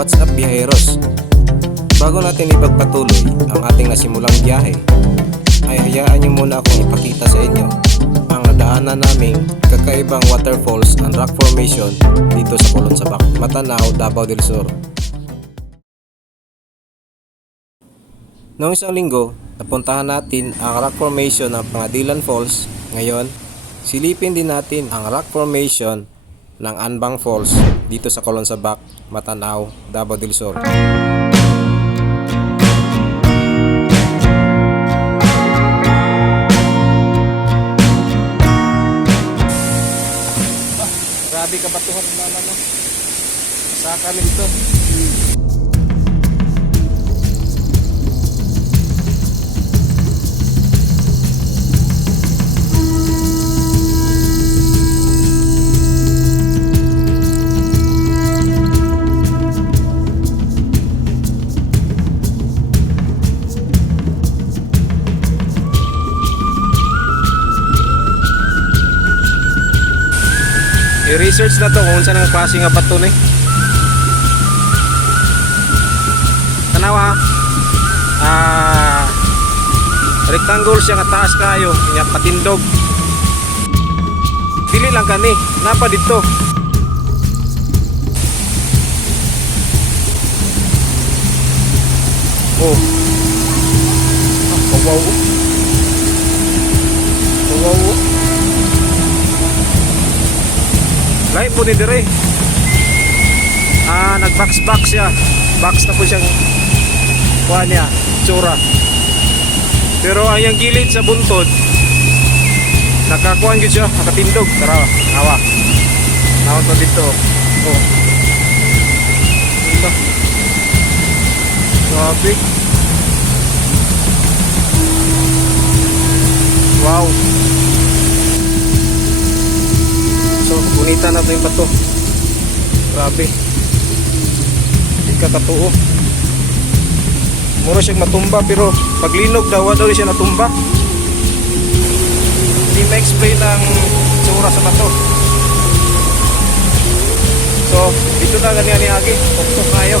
What's up biyaheros? Bago natin ipagpatuloy ang ating nasimulang biyahe, ay hayaan niyo muna akong ipakita sa inyo ang nadaanan naming kakaibang waterfalls and rock formation dito sa Colon Sabak, Matanao, Davao del Sur. Noong isang linggo, napuntahan natin ang rock formation ng Pangadilan Falls. Ngayon, silipin din natin ang rock formation ng Anbang Falls dito sa Colon Sabak, Matanao, Davao del Sur. Grabe ka batuhan na naman. Sa kami dito. I-research na to kung saan ang klase nga bato ni. Tanaw ha. Ah, rectangle siya nga taas kayo, nya patindog. Dili lang kani, napa dito. Oh. Ah, wow. Wow. Lain po ni dire. Ah, nag-box box siya. Box na po siyang kuha niya, tsura. Pero ang yung gilid sa buntod, nakakuha gyud siya, nakatindog. Tara, hawa. Hawa to dito. Oh. Ito. Grabe. Wow. Bunita na ito yung bato. Grabe. Hindi ka katuo. Mura siyang matumba pero paglinog daw, daw siya natumba. Hindi ma-explain ang tsura sa bato. So, dito na ganyan ni Agi. Tuktok kayo.